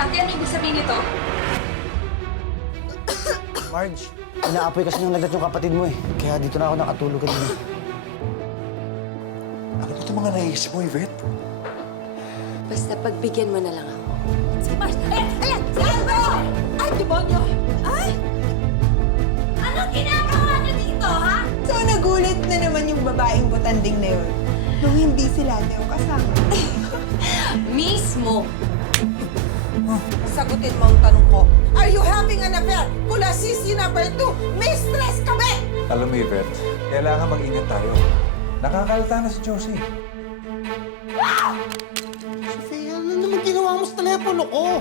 Ate, ano ibig sabihin nito? Marge, inaapoy kasi ng lagnat yung kapatid mo eh. Kaya dito na ako nakatulog kanina. Ano ba itong mga naisip mo, Yvette? Basta pagbigyan mo na lang ako. Si Mars! Ayan! Ayan! Si Alba! Ay, demonyo! Ay! Anong ginagawa niyo dito, ha? So, nagulat na naman yung babaeng butanding na yun nung hindi sila Leo kasama. Mismo! Sagutin mo ang tanong ko. Are you having an affair? Mula sisi number 2, mistress kami! Alam mo, Yvette, kailangan mag-ingat tayo. Nakakalta na si Josie. Sophia, ano naman ginawa mo sa telepono ko?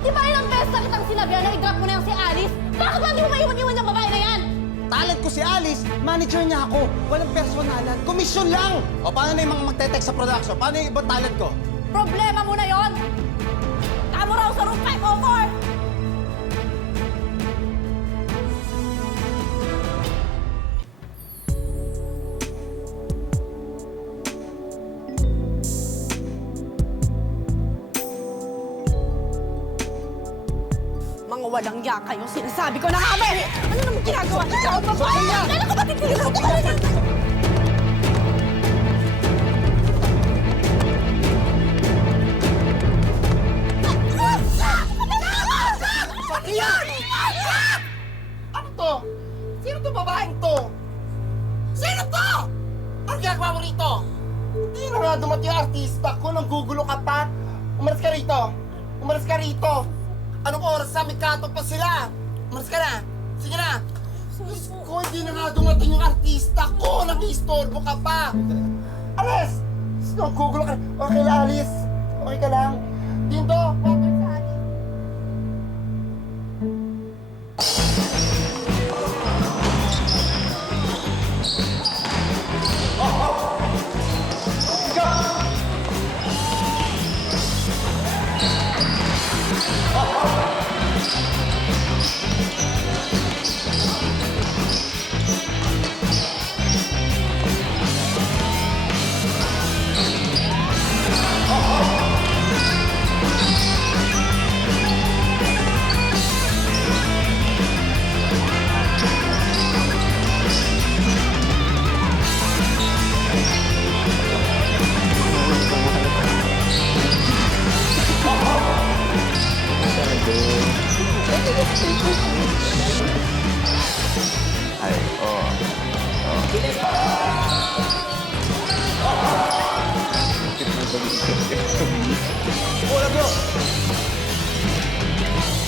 Di ba ilang beses na kitang sinabihan na i-drop mo na yung si Alice? Bakit ba hindi mo maiwan-iwan yung babae na yan? Talent ko si Alice, manager niya ako. Walang personalan, komisyon lang! O paano na yung mga magte-text sa production? Paano yung ibang talent ko? Problema mo na yon. Tamo raw sa room 504! Mga walang ya kayo, sinasabi ko na kami! Ano naman ginagawa niyo? Ikaw, babae! Kailan ko ba titigil ko? Ano to? Sino to babaeng to? Sino to? Ano ginagawa mo rito? Hindi na nga dumating yung artista ko, nanggugulo ka pa. Umalis ka rito. Umalis ka rito. Anong oras na may cut-off pa sila? Umalis ka na. Sige na. Diyos ko, hindi na nga dumating yung artista ko. Nag-istorbo ka pa. Alis! Nanggugulo ka. Okay lang, Alice. Okay ka lang. Dindo, welcome sa Alice. Ay, oo. Hola, bro!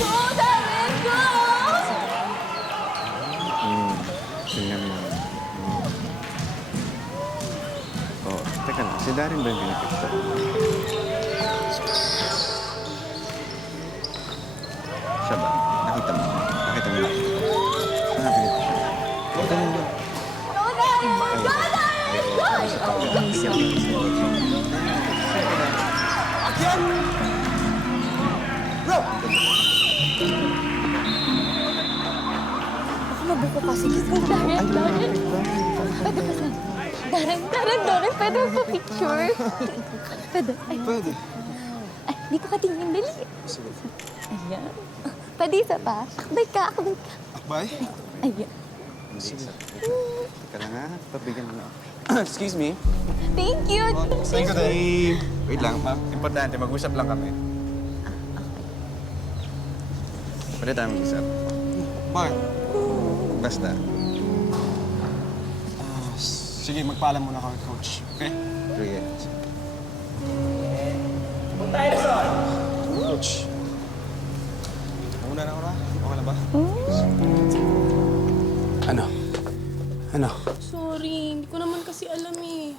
Go, Darren! Go! Tingnan mo. Oh, teka lang. Si Darren ba yung pinipicture? Siya ba? Nakita mo? Nakita mo lang? Saan nga pinipicture? Ito mo ba? Go, Darren! Go, Darren! Go! Akyat! Bro! Baka mabuko kasi. Darren, Darren. Pwede ba sa... Darren, pwede mo pa picture? Pwede. Ay, Pwede. ay, di ko katingin. Dali. Ayan. Pwede isa pa. Akbay ka. Akbay? Ayan. Sige. Teka lang ha. Pabigyan mo na ako. Excuse me. Thank you. Thank you, Daddy. Wait lang, ma'am. Importante, mag-usap lang kami. Pwede tayo mag-usap. Bakit? Basta. Sige, magpaalam muna kami, Coach. Okay? Sige. Coach. Muna na ako na. Okay na ba? Ano? Ano? Sorry, hindi ko naman kasi alam eh.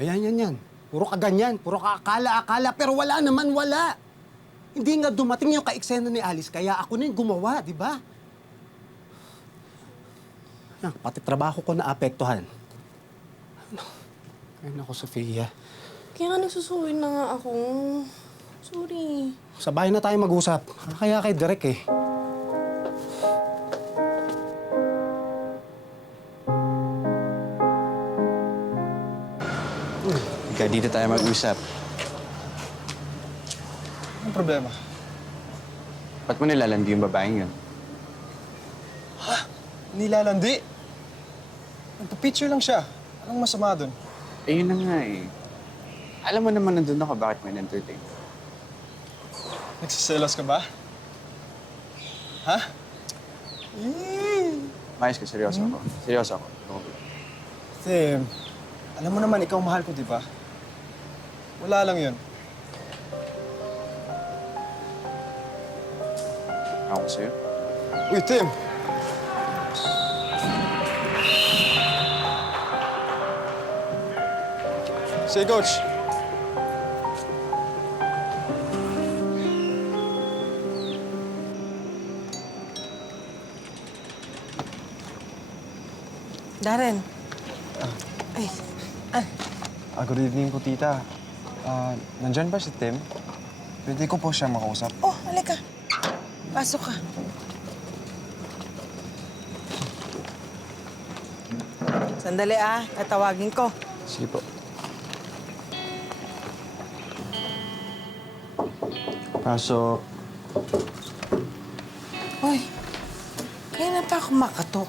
Yan. Puro ka ganyan. Puro ka akala. Pero wala naman, wala. Hindi nga dumating yung ka-eksena ni Alice, kaya ako na yung gumawa, di ba? Yan, pati trabaho ko naapektuhan. Ay, naku, Sofia. Kaya nga nagsusuwin na nga ako. Sorry. Sa bahay na tayo mag-usap. Kaya kay Derek eh. Ika, dito tayo mag-usap. Anong problema? Ba't mo nilalandi yung babaeng yun? Nilalandi? Nagpa-picture lang siya. Anong masama doon? Eh, yun na nga eh. Alam mo naman nandun ako bakit mo in-entertain. Nagsiselos ka ba? Ha? Mayos ka, seryoso ako. Seryoso ako. Kasi, alam mo naman, ikaw mahal ko, di ba? Wala lang yun. Ako sa'yo. Uy, Tim! Say, Coach. Darren. Ay, Good evening po, tita. Nandyan ba si Tim? Pwede ko po siya makausap. oh, halika. Pasok ka. Sandali tatawagin ko. Sige po. Pasok. Hoy, kaya na pa ako makatok.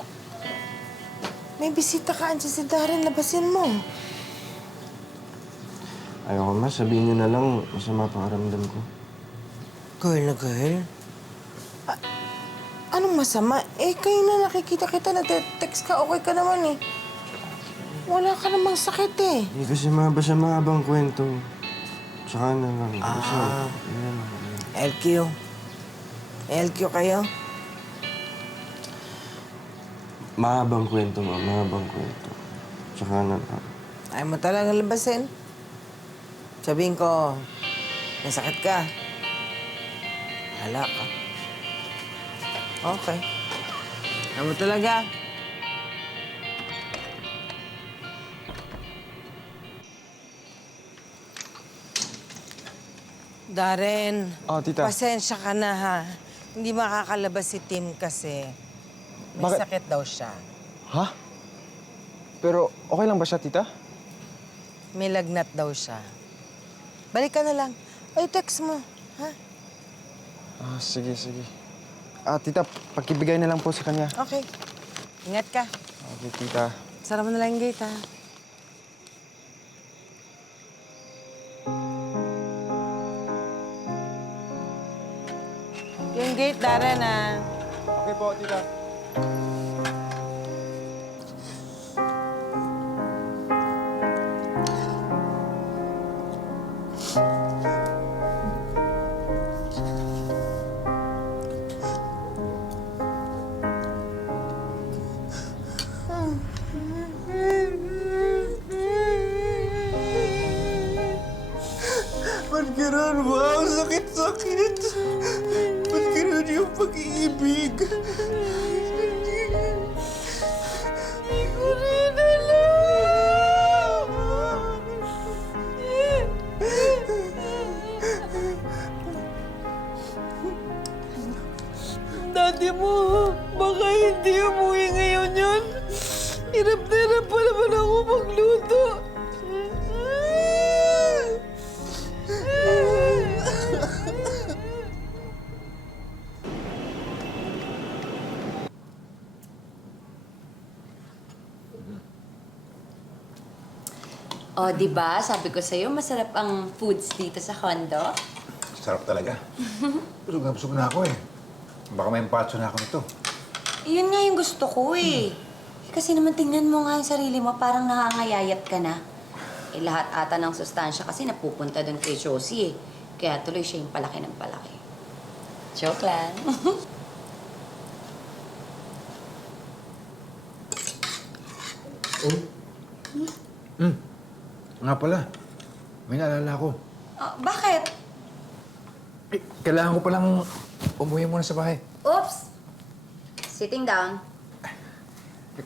May bisita ka, andyan si Darren, labasin mo. Ayoko ma, sabihin niyo na lang masama pangaramdam ko. Girl na girl? Anong masama? Eh, kayo na nakikita kita, nag-text ka, okay ka naman eh. Wala ka namang sakit eh. Hindi kasi basta mahabang kwento. Tsaka na lang. LQ. LQ kayo? Mahabang kwento, ma. Mahabang kwento. Tsaka na lang. Ayaw mo talagang labasin. Sabihin ko, nasakit ka. Hala ka. Okay. Ayaw mo talaga. Darren, Tita. pasensya ka na ha. Hindi makakalabas si Tim kasi may Bakit? sakit daw siya. Ha? Pero okay lang ba siya, tita? May lagnat daw siya. Balik ka na lang. Ay, text mo. Ha? Sige, sige. Tita, pakibigay na lang po sa kanya. Okay. Ingat ka. Okay, tita. Sara mo na lang yung gate, ha? Yung gate, Darren, ha? Okay po, tita. Ba't gano'n, wow? Sakit-sakit. Ba't gano'n yung pag-ibig? Hindi ko rin alam. Dati mo, baka hindi umuwi ngayon yun. Hirap na hirap pa naman ako magluto. O, di ba? Sabi ko sa'yo, masarap ang foods dito sa condo. Sarap talaga. Pero busog na ako eh. Baka may empatso na ako nito. Yun nga yung gusto ko eh. Kasi naman tingnan mo nga yung sarili mo, parang nakangayayat ka na. Eh, lahat ata ng sustansya kasi napupunta doon kay Josie eh. Kaya tuloy siya yung palaki ng palaki. Joke lang. Nga pala, may naalala ko. Bakit? Eh, kailangan ko palang umuwi muna sa bahay. Oops! Sitting down.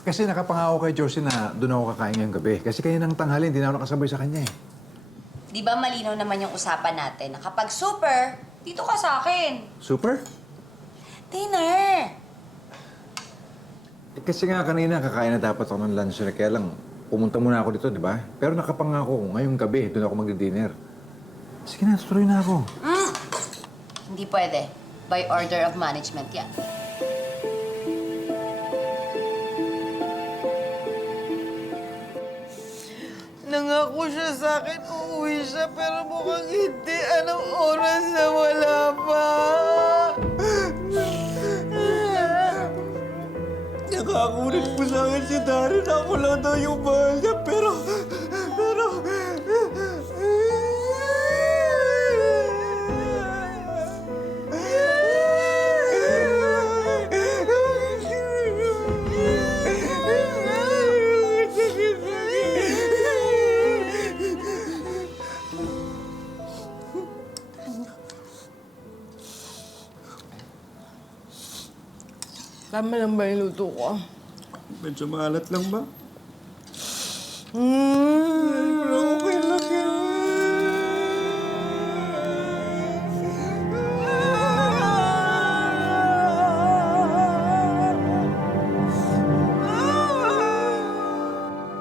Kasi nakapangako kay Josie na doon ako kakain ngayong gabi. Kasi kaya ng tanghali, hindi na ako nakasabay sa kanya eh. Di ba malinaw naman yung usapan natin na kapag super, dito ka sa akin. Super? Dinner! Eh, kasi nga kanina kakain na dapat ako ng lunch na kaya lang pumunta muna ako dito, di ba? Pero nakapangako ko ngayong gabi, doon ako magdi-dinner. Sige na, tuloy na ako. Hindi pwede. By order of management yan. Nangako siya sa akin, uuwi siya, pero mukhang hindi. Anong oras na wala pa? Nakakulit po sa akin si Darren. Ako lang daw yung mahal niya, pero... Tama lang ba yung luto ko? Medyo maalat lang ba? Pero okay lang yan.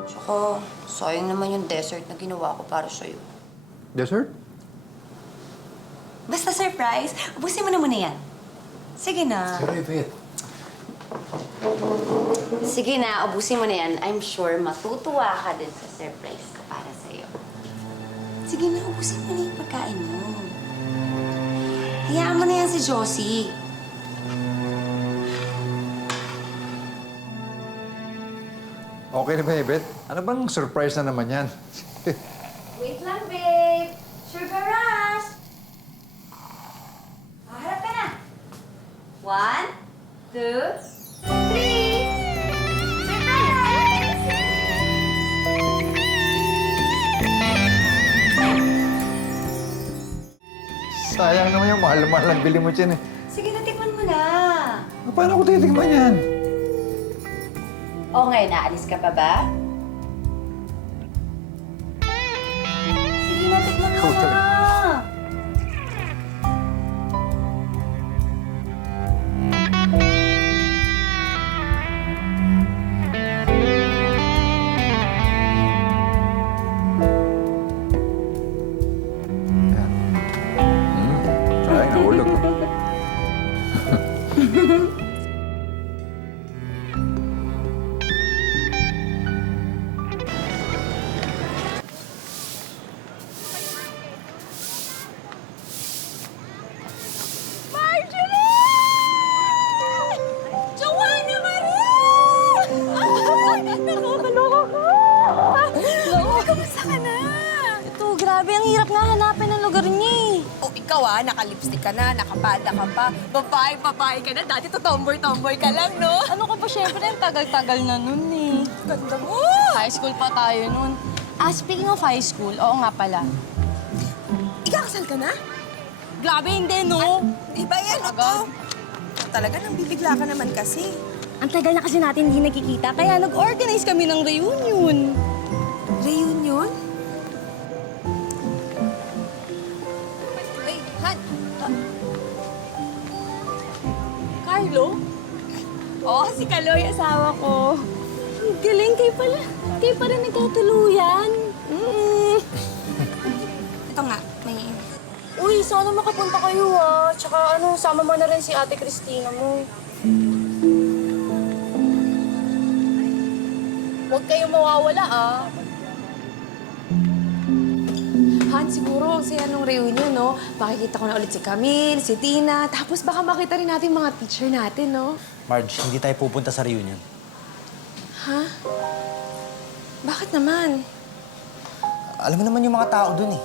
Tsaka, sayang naman yung dessert na ginawa ko para sa'yo. Dessert? Basta surprise, ubusin mo na muna yan. Sige na. Pero Yvette, Sige na, ubusin mo na yan. I'm sure matutuwa ka din sa surprise ko para sa'yo. Sige na, ubusin mo na yung pagkain mo. Hayaan mo na yan si Josie. okay na ba, Yvette? Ano bang surprise na naman yan? Wait lang, babe. Sugar rush! Harap ka na. 1, 2, 3! Surprise! Sayang naman yung mahal-mahal ang bili mo dyan eh. Sige na, tikman mo na. Paano ko titigman yan? O ngayon, naalis ka pa ba? Sige na, tikman mo Ikaw na. talaga. Sayang, nahulog ko. Joanna Marie! Nakakaloka ka! Lola, kamusta ka na? Ito, grabe. Ang hirap nga hanapin ang lugar niya eh. O ikaw naka-lipstick ka na, nakapanda ka pa, babae ka na. Dati to tomboy ka lang, no? Ano ka pa, syempre, ang tagal-tagal na nun eh. Ganda mo! High school pa tayo nun. Speaking of high school, oo nga pala. Ikakasal ka na? Grabe, hindi, no? Iba yan, to. Talaga, nang bibigla ka naman kasi. Ang tagal na kasi natin hindi nagkikita, kaya nag-organize kami ng reunion. Reunion? Ay, Han! Carlo? Oo, si Kaloy, asawa ko. Ang galing, kayo pala. Kayo pa rin nagkatuluyan. Ito nga, may... Uy, sana makapunta kayo ah. Tsaka sama mo na rin si Ate Christina mo. Huwag kayong mawawala ah. Han, siguro ang saya nung reunion, no? Makikita ko na ulit si Camille, si Tina, tapos baka makita rin natin mga teacher natin, no? Marge, hindi tayo pupunta sa reunion. Ha? Bakit naman? Alam mo naman yung mga tao dun eh.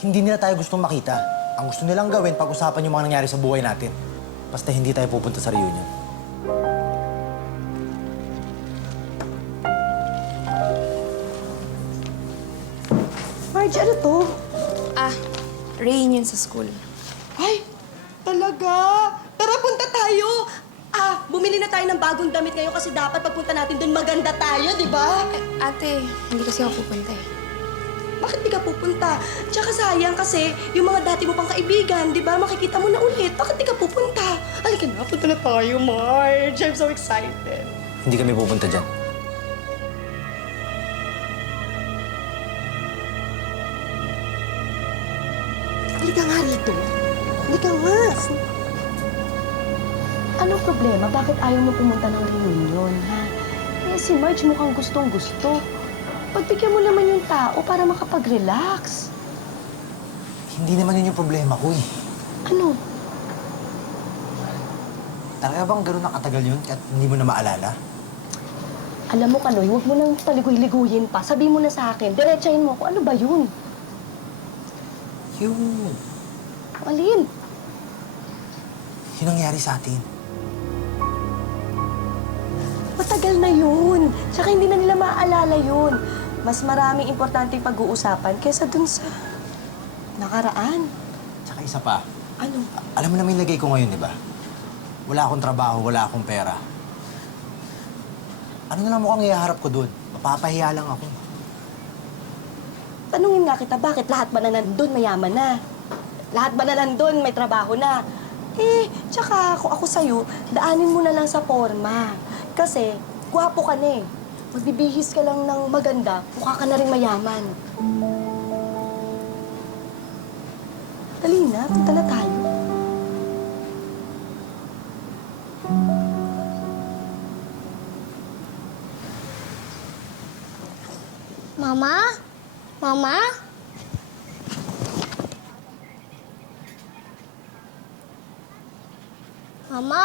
Hindi nila tayo gustong makita. Ang gusto nilang gawin, pag-usapan yung mga nangyari sa buhay natin. Basta hindi tayo pupunta sa reunion. Marge, ano to? Reunion sa school. Ay, talaga? Tara, punta tayo. Bumili na tayo ng bagong damit ngayon kasi dapat pagpunta natin doon maganda tayo, di ba? Ate, hindi kasi ako pupunta eh. Bakit di ka pupunta? Tsaka sayang kasi yung mga dati mo pang kaibigan, di ba? Makikita mo na ulit. Bakit di ka pupunta? Halika na, punta na tayo, Marge. I'm so excited. Hindi kami pupunta dyan. Halika nga rito. Hindi ka nga. Anong problema? Bakit ayaw mo pumunta ng reunion, ha? Eh, si Marge mukhang gustong-gusto. Pagbigyan mo naman yung tao para makapag-relax. Hindi naman yun yung problema ko eh. Ano? Talaga bang ganun ang katagal yun at hindi mo na maalala? Alam mo, Kaloy, huwag mo nang paligoy-liguyin pa. Sabihin mo na sa akin, diretsahin mo ako. Ano ba yun? Yung Alin? nangyari sa atin. Matagal na yun. Tsaka hindi na nila maaalala yun. Mas maraming importanteng pag-uusapan kaysa dun sa nakaraan. Tsaka isa pa, Ano? alam mo naman yung lagay ko ngayon, di ba? Wala akong trabaho, wala akong pera. Ano na lang mukhang ihaharap ko doon? Mapapahiya lang ako. Tanungin nga kita, bakit lahat ba na nandun mayaman na? Lahat ba na nandun may trabaho na? Eh, tsaka ako sa'yo, daanin mo na lang sa forma. Kasi, gwapo ka na eh. Magbibihis ka lang ng maganda, mukha ka na rin mayaman. Dali na, punta na tayo. Mama? Mama? Mama?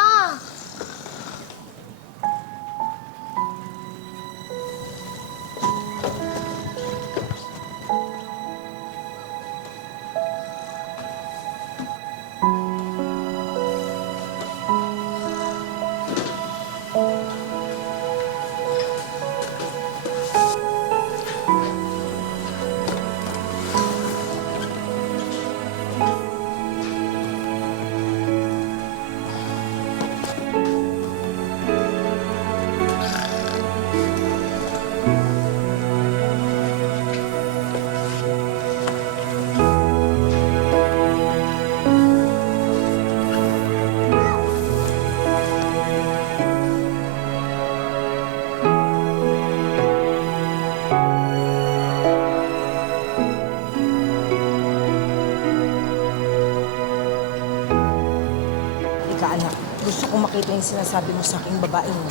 Ika, anak. Gusto ko makita yung sinasabi mo sa aking babaeng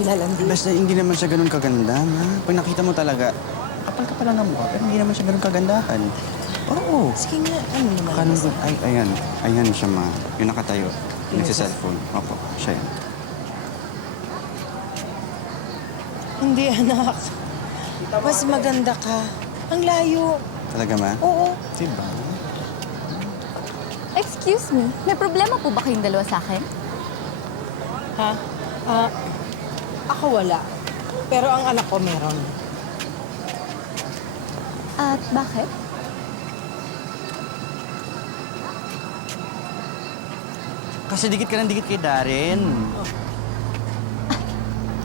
nilalandi. Basta hindi naman siya ganun kaganda, ma. Pag nakita mo talaga, kapal ka pala ng mukha, pero hindi naman siya ganun kagandahan. Oo. Sige nga, ano naman? Kanun, ay, ayan. Ayan siya, ma. Yung nakatayo. Nagsiselfone. Opo, siya yan. Hindi, anak. Mas maganda ka. Ang layo. Talaga, ma? Oo. Diba? Excuse me, may problema po ba kayong dalawa sa akin? Ha? Ako wala. Pero ang anak ko meron. At bakit? Kasi dikit ka ng dikit kay Darren.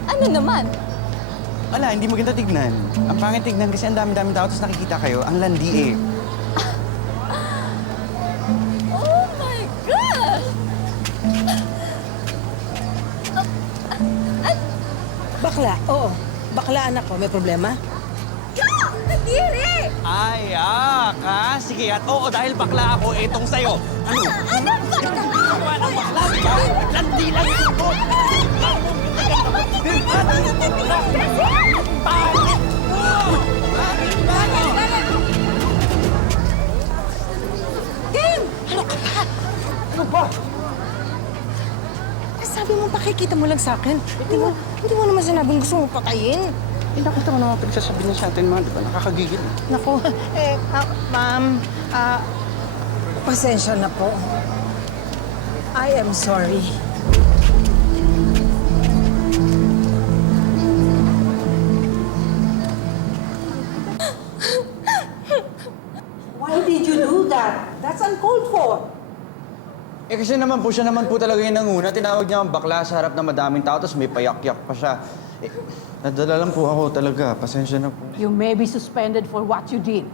Ano naman? Wala, hindi maganda tignan. Ang pangit tignan kasi ang dami-dami tao, tapos nakikita kayo, ang landi eh. Oh my gosh! Bakla, oo. Bakla anak ko, may problema? Nadiri! Ay, ka? Sige, at oo, dahil bakla ako, etong sa'yo. Ano? Ano ba? Gawa ng bakla, di ba? Landi lang ito. Tim! Ano ka ba? Ano ba? Sabi mo, pakikita mo lang sa akin. Hindi mo naman sinabing gusto mo patayin. Eh, nakita mo naman pagsasabi niya sa atin, ma, di ba? Nakakagigil. Naku, ma'am, pasensya na po. I am sorry. Why did you do that? That's uncalled for. Eh kasi naman po, siya naman po talaga yung nanguna. Tinawag niya ang bakla sa harap ng madaming tao, tapos may payak-yak pa siya. Eh, nadala lang po ako talaga. Pasensya na po. You may be suspended for what you did.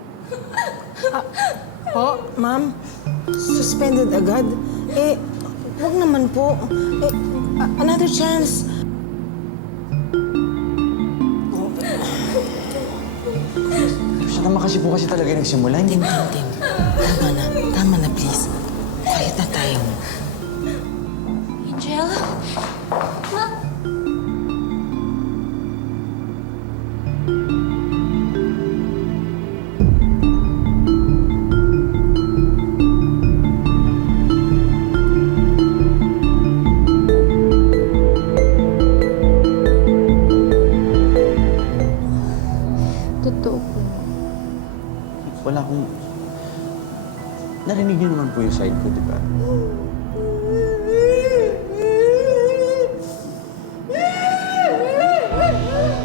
Ma'am, suspended agad? Eh, wag naman po. Eh, another chance. Siya naman kasi po talaga nagsimula. Hindi Tim, tama na, please. Quiet Bakit na tayo? Angel? Ma? Totoo po. Wala akong... Narinig niyo naman po yung side ko, di ba?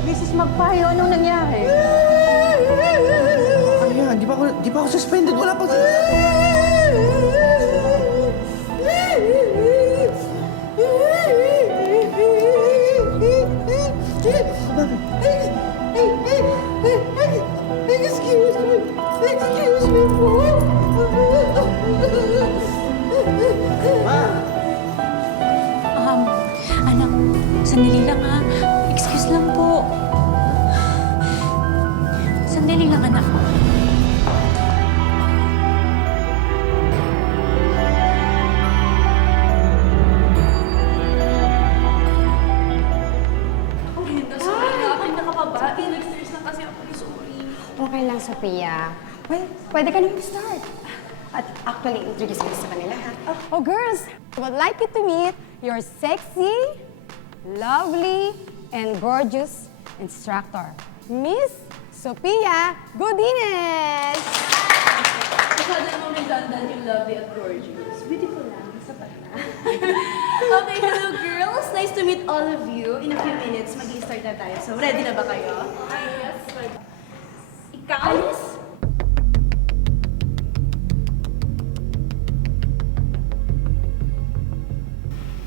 Mrs. Magpayo, anong nangyari? Kaya, di ba ako suspended? Wala pang... Anak, sandali lang ha. Excuse lang po. Sandali lang, anak. Okay lang, Sophia. Well, pwede ka naman start. At actually, introduce ko sa kanila, ha? Oh, girls, I would like you to meet your sexy, lovely, and gorgeous instructor, Miss Sophia Godinez! Masyado naman redundant yung lovely at gorgeous. Beautiful lang, sapat na. Okay, hello girls. Nice to meet all of you. In a few minutes, mag-i-start na tayo. So, ready na ba kayo? Yes. Ikaw? Alice?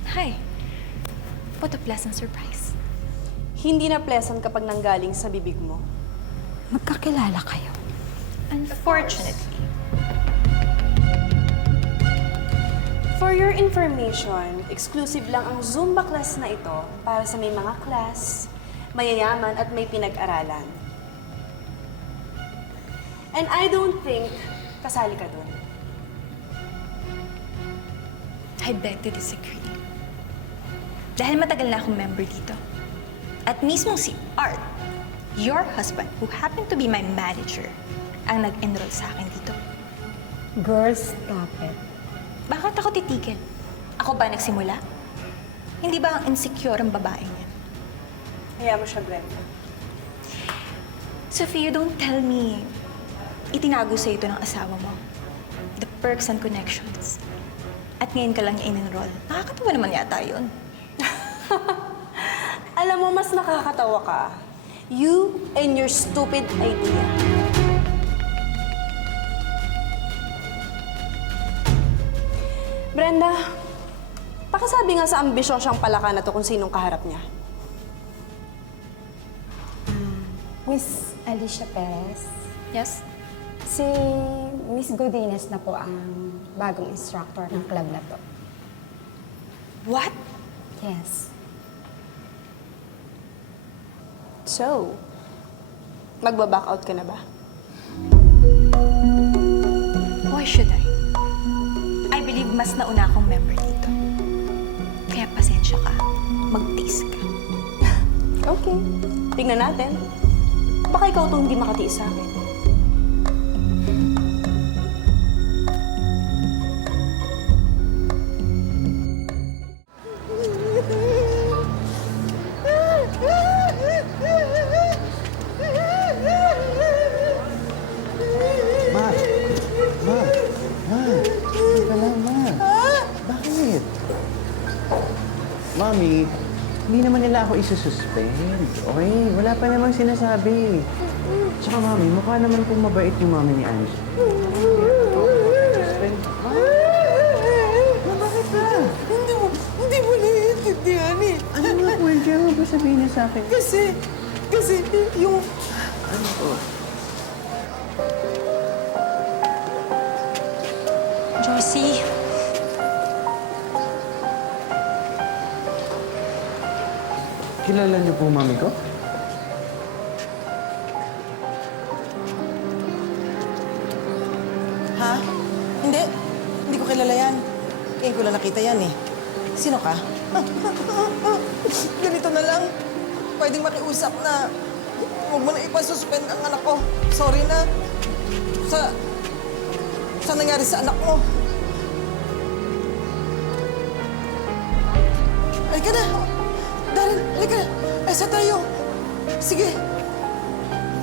Hi. What a pleasant surprise. Hindi na pleasant kapag nanggaling sa bibig mo. Magkakilala kayo. Unfortunately. For your information, exclusive lang ang Zumba class na ito para sa may mga class, mayayaman at may pinag-aralan. And I don't think kasali ka dun. I beg to disagree. Dahil matagal na akong member dito. At mismo si Art, your husband, who happened to be my manager, ang nag-enroll sa akin dito. Girls, stop it. Bakit ako titigil? Ako ba nagsimula? Hindi ba ang insecure ang babaeng yan? Kaya mo siya, Brenda. Sophia, don't tell me itinago sa ito ng asawa mo. The perks and connections. At ngayon ka lang niya in-enroll. Nakakatawa naman yata yun. Alam mo, mas nakakatawa ka. You and your stupid idea. Brenda, pakisabi nga sa ambisyon siyang palaka na to kung sinong kaharap niya. Miss Alicia Perez, Yes? si Miss Godinez na po ang bagong instructor ng club na to. What? Yes. So, magba-back out ka na ba? Why should I? I believe mas nauna akong member dito. Kaya pasensya ka. Mag-taste ka. Okay. Tingnan natin. Baka ikaw itong hindi makatiis sa akin. Mami, hindi naman nila ako isususpend. Okay, wala pa namang sinasabi. Tsaka mami, mukha naman pong mabait yung mami ni Ange. Suspend? Bakit ba? Hindi mo naiintindihan eh. Ano nga po, Ange? Ano ba sabihin niya sa akin? Kasi yung... Ano po? Josie, Kilala niyo po mami ko? Ha? Hindi. Hindi ko kilala yan. Ngayon ko lang nakita yan eh. Sino ka? Ganito na lang. Pwedeng makiusap na huwag mo na ipasuspend ang anak ko. Sorry na. Sa nangyari sa anak mo. Halika na. Darren, halika na. Esa tayo. Sige.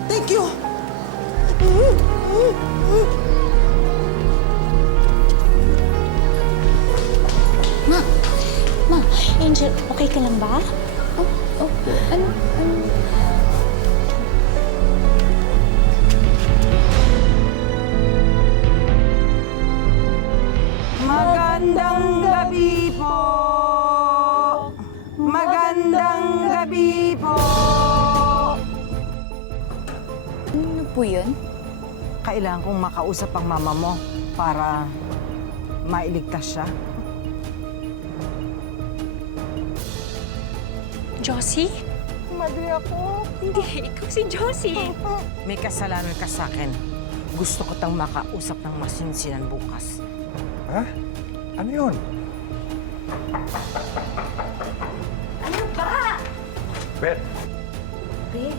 Thank you. Ma, Angel, okay ka lang ba? Oh, ano? Magandang gabi po! Magandang gabi po! Ano po yun? Kailangan kong makausap ang mama mo para mailigtas siya. Josie? Madre ako. Hindi, ikaw si Josie. May kasalanan ka sa akin. Gusto ko tang makausap ng masinsinan bukas. Ha? Ano yun? Ano ba? Bet. Babe.